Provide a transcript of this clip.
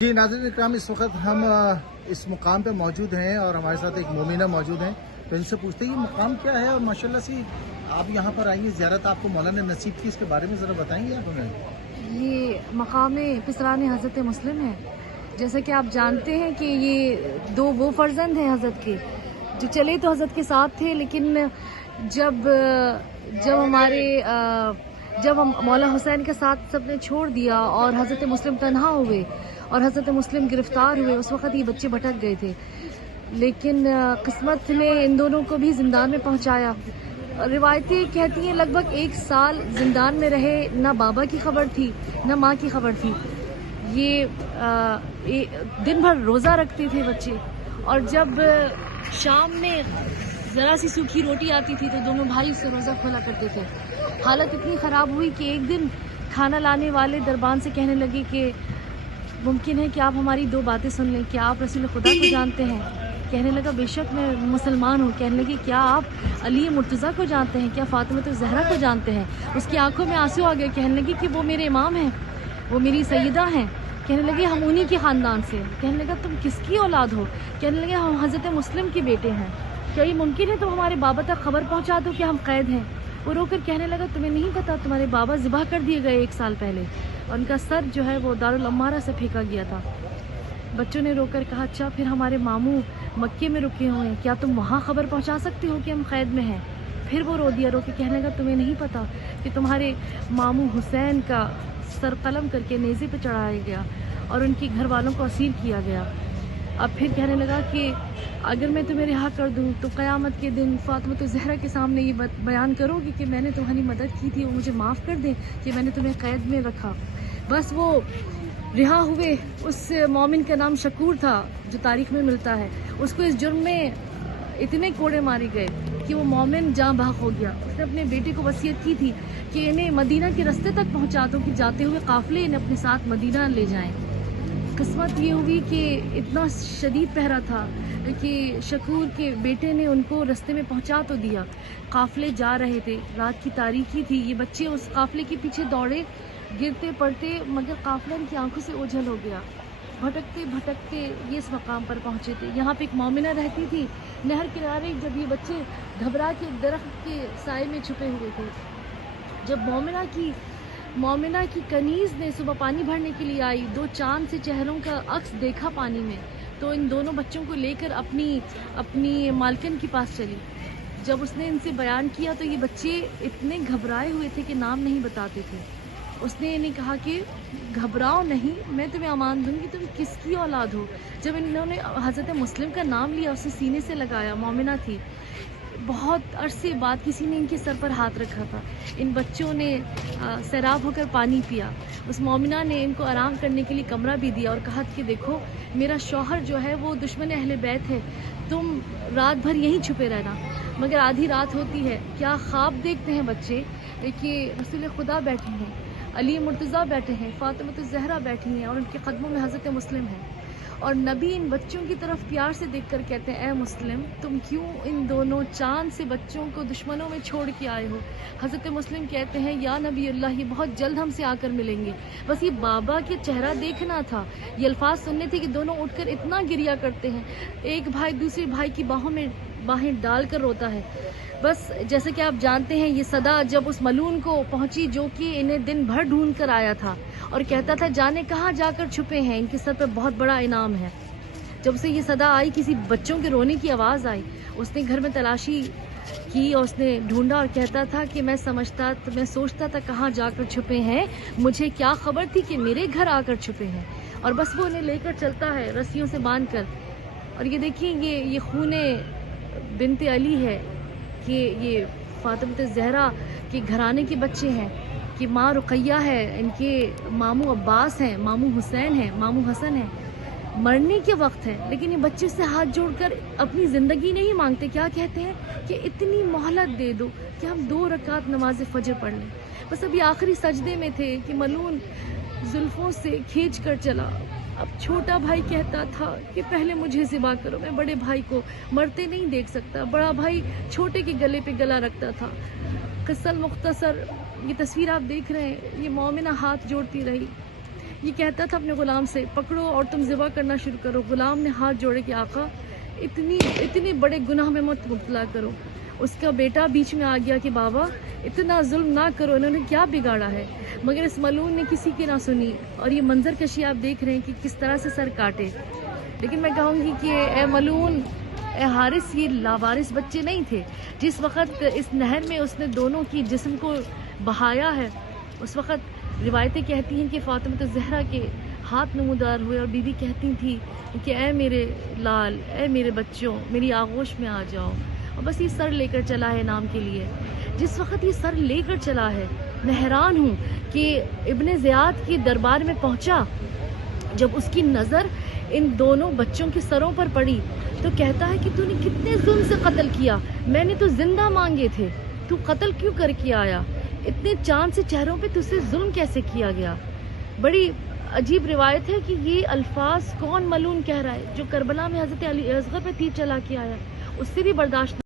جی ناظرین اکرام، اس وقت ہم اس مقام پہ موجود ہیں اور ہمارے ساتھ ایک مومنہ موجود ہیں، تو ان سے پوچھتے ہیں یہ مقام کیا ہے اور ماشاءاللہ سے آپ یہاں پر آئیں گے، زیارت آپ کو مولا نے نصیب کی، اس کے بارے میں ذرا بتائیں گے آپ ہمیں؟ یہ مقام پسران حضرت مسلم ہے۔ جیسا کہ آپ جانتے ہیں کہ یہ دو وہ فرزند ہیں حضرت کے جو چلے تو حضرت کے ساتھ تھے، لیکن جب ہم مولا حسین کے ساتھ سب نے چھوڑ دیا اور حضرت مسلم تنہا ہوئے اور حضرت مسلم گرفتار ہوئے، اس وقت یہ بچے بھٹک گئے تھے، لیکن قسمت نے ان دونوں کو بھی زندان میں پہنچایا۔ روایتیں کہتی ہیں لگ بھگ 1 سال زندان میں رہے، نہ بابا کی خبر تھی نہ ماں کی خبر تھی۔ یہ دن بھر روزہ رکھتے تھے بچے، اور جب شام میں ذرا سی سوکھی روٹی آتی تھی تو دونوں بھائی اس سے روزہ کھولا کرتے تھے۔ حالت اتنی خراب ہوئی کہ ایک دن کھانا لانے والے دربان سے کہنے لگے کہ ممکن ہے کہ آپ ہماری 2 باتیں سن لیں، کیا آپ رسول خدا کو جانتے ہیں؟ کہنے لگا بے شک میں مسلمان ہوں۔ کہنے لگے کیا آپ علی مرتضیٰ کو جانتے ہیں؟ کیا فاطمہ الزہرا کو جانتے ہیں؟ اس کی آنکھوں میں آنسو آ گئے، کہنے لگی کہ وہ میرے امام ہیں، وہ میری سیدہ ہیں۔ کہنے لگے ہم انہی کے خاندان سے۔ کہنے لگا تم کس کی اولاد ہو؟ کہنے لگے ہم حضرت مسلم کے بیٹے ہیں۔ کیا یہ ممکن ہے تم ہمارے بابا تک خبر پہنچا دو کہ ہم قید ہیں؟ وہ رو کر کہنے لگا تمہیں نہیں پتا تمہارے بابا ذبح کر دیے گئے 1 سال پہلے، اور ان کا سر جو ہے وہ دارالامارہ سے پھینکا گیا تھا۔ بچوں نے رو کر کہا اچھا پھر ہمارے ماموں مکے میں رکے ہوئے ہیں، کیا تم وہاں خبر پہنچا سکتے ہو کہ ہم قید میں ہیں؟ پھر وہ رو دیا، رو کے کہنے لگا تمہیں نہیں پتا کہ تمہارے ماموں حسین کا سر قلم کر کے نیزے پہ چڑھایا گیا اور ان کے گھر والوں کو اسیر کیا گیا۔ اب پھر کہنے لگا کہ اگر میں تمہیں رہا کر دوں تو قیامت کے دن فاطمہ الزہرا کے سامنے یہ بیان کرو گی کہ میں نے تمہاری مدد کی تھی، وہ مجھے معاف کر دیں کہ میں نے تمہیں قید میں رکھا۔ بس وہ رہا ہوئے، اس مومن کا نام شکور تھا جو تاریخ میں ملتا ہے، اس کو اس جرم میں اتنے کوڑے مارے گئے کہ وہ مومن جاں بحق ہو گیا۔ اس نے اپنے بیٹے کو وصیت کی تھی کہ انہیں مدینہ کے رستے تک پہنچا دو کہ جاتے ہوئے قافلے انہیں اپنے ساتھ مدینہ لے جائیں۔ قسمت یہ ہوئی کہ اتنا شدید پہرا تھا کہ شکور کے بیٹے نے ان کو رستے میں پہنچا تو دیا۔ قافلے جا رہے تھے، رات کی تاریکی تھی، یہ بچے اس قافلے کے پیچھے دوڑے، گرتے پڑتے، مگر قافلہ ان کی آنکھوں سے اوجھل ہو گیا۔ بھٹکتے بھٹکتے یہ اس مقام پر پہنچے تھے۔ یہاں پہ ایک مومنہ رہتی تھی نہر کنارے، جب یہ بچے گھبرا کے درخت کے سائے میں چھپے ہوئے تھے، جب مومنہ کی کنیز نے صبح پانی بھرنے کے لیے آئی، 2 چاند سے چہروں کا عکس دیکھا پانی میں، تو ان دونوں بچوں کو لے کر اپنی مالکن کے پاس چلی۔ جب اس نے ان سے بیان کیا تو یہ بچے اتنے گھبرائے ہوئے تھے کہ نام نہیں بتاتے تھے۔ اس نے انہیں کہا کہ گھبراؤ نہیں، میں تمہیں امان دوں گی، تم کس کی اولاد ہو؟ جب انہوں نے حضرت مسلم کا نام لیا، اسے سینے سے لگایا، مومنہ تھی، بہت عرصے بعد کسی نے ان کے سر پر ہاتھ رکھا تھا۔ ان بچوں نے سیراب ہو کر پانی پیا۔ اس مومنہ نے ان کو آرام کرنے کے لیے کمرہ بھی دیا اور کہا کہ دیکھو میرا شوہر جو ہے وہ دشمن اہل بیت ہے، تم رات بھر یہیں چھپے رہنا۔ مگر آدھی رات ہوتی ہے، کیا خواب دیکھتے ہیں بچے کہ رسول خدا بیٹھے ہیں، علی مرتضیٰ بیٹھے ہیں، فاطمہ الزہرا بیٹھی ہیں، اور ان کے قدموں میں حضرت مسلم ہیں، اور نبی ان بچوں کی طرف پیار سے دیکھ کر کہتے ہیں اے مسلم، تم کیوں ان دونوں چاند سے بچوں کو دشمنوں میں چھوڑ کے آئے ہو؟ حضرت مسلم کہتے ہیں یا نبی اللہ، یہ بہت جلد ہم سے آ کر ملیں گے، بس یہ بابا کے چہرہ دیکھنا تھا۔ یہ الفاظ سننے تھے کہ دونوں اٹھ کر اتنا گریا کرتے ہیں، ایک بھائی دوسرے بھائی کی باہوں میں باہیں ڈال کر روتا ہے۔ بس جیسے کہ آپ جانتے ہیں یہ صدا جب اس ملعون کو پہنچی جو کہ انہیں دن بھر ڈھونڈ کر آیا تھا اور کہتا تھا جانے کہاں جا کر چھپے ہیں، ان کے سر پہ بہت بڑا انعام ہے، جب اسے یہ صدا آئی، کسی بچوں کے رونے کی آواز آئی، اس نے گھر میں تلاشی کی اور اس نے ڈھونڈا اور کہتا تھا کہ میں سوچتا تھا کہاں جا کر چھپے ہیں، مجھے کیا خبر تھی کہ میرے گھر آ کر چھپے ہیں، اور بس وہ انہیں لے کر چلتا ہے رسیوں سے باندھ کر۔ اور یہ دیکھیں یہ خون بنت علی ہے کہ یہ فاطمہ الزہرا کے گھرانے کے بچے ہیں، کہ ماں رقیہ ہے، ان کے ماموں عباس ہیں، ماموں حسین ہیں، ماموں حسن ہیں، مرنے کے وقت ہے، لیکن یہ بچے سے ہاتھ جوڑ کر اپنی زندگی نہیں مانگتے، کیا کہتے ہیں کہ اتنی مہلت دے دو کہ ہم 2 رکعت نماز فجر پڑھ لیں۔ بس ابھی آخری سجدے میں تھے کہ ملعون زلفوں سے کھینچ کر چلا۔ اب چھوٹا بھائی کہتا تھا کہ پہلے مجھے ذبح کرو، میں بڑے بھائی کو مرتے نہیں دیکھ سکتا۔ بڑا بھائی چھوٹے کے گلے پہ گلا رکھتا تھا۔ قصہ مختصر، یہ تصویر آپ دیکھ رہے ہیں، یہ مومنہ ہاتھ جوڑتی رہی۔ یہ کہتا تھا اپنے غلام سے پکڑو اور تم ذبح کرنا شروع کرو. غلام نے ہاتھ جوڑے کہ آقا اتنے بڑے گناہ میں مت مبتلا کرو. اس کا بیٹا بیچ میں آ گیا کہ بابا اتنا ظلم نہ کرو, انہوں نے کیا بگاڑا ہے. مگر اس ملعون نے کسی کی نہ سنی, اور یہ منظر کشی آپ دیکھ رہے ہیں کہ کس طرح سے سر کاٹے. لیکن میں کہوں گی کہ اے ملعون, اے حارث, یہ لاوارث بچے نہیں تھے. جس وقت اس نہر میں اس نے دونوں کی جسم کو بہایا ہے, اس وقت روایتیں کہتی ہیں کہ فاطمہ الزہرا کے ہاتھ نمودار ہوئے اور بی بی کہتی تھی کہ اے میرے لال, اے میرے بچوں, میری آغوش میں آ جاؤ. اور بس یہ سر لے کر چلا ہے نام کے لیے. جس وقت یہ سر لے کر چلا ہے, میں حیران ہوں کہ ابن زیاد کے دربار میں پہنچا. جب اس کی نظر ان دونوں بچوں کے سروں پر پڑی تو کہتا ہے کہ تو نے کتنے ظلم سے قتل کیا, میں نے تو زندہ مانگے تھے, تو قتل کیوں کر کے آیا, اتنے چاند سے چہروں پہ تجھ سے ظلم کیسے کیا گیا. بڑی عجیب روایت ہے کہ یہ الفاظ کون ملعون کہہ رہا ہے, جو کربلا میں حضرت علی اصغر پہ تیر چلا کے آیا, اس سے بھی برداشت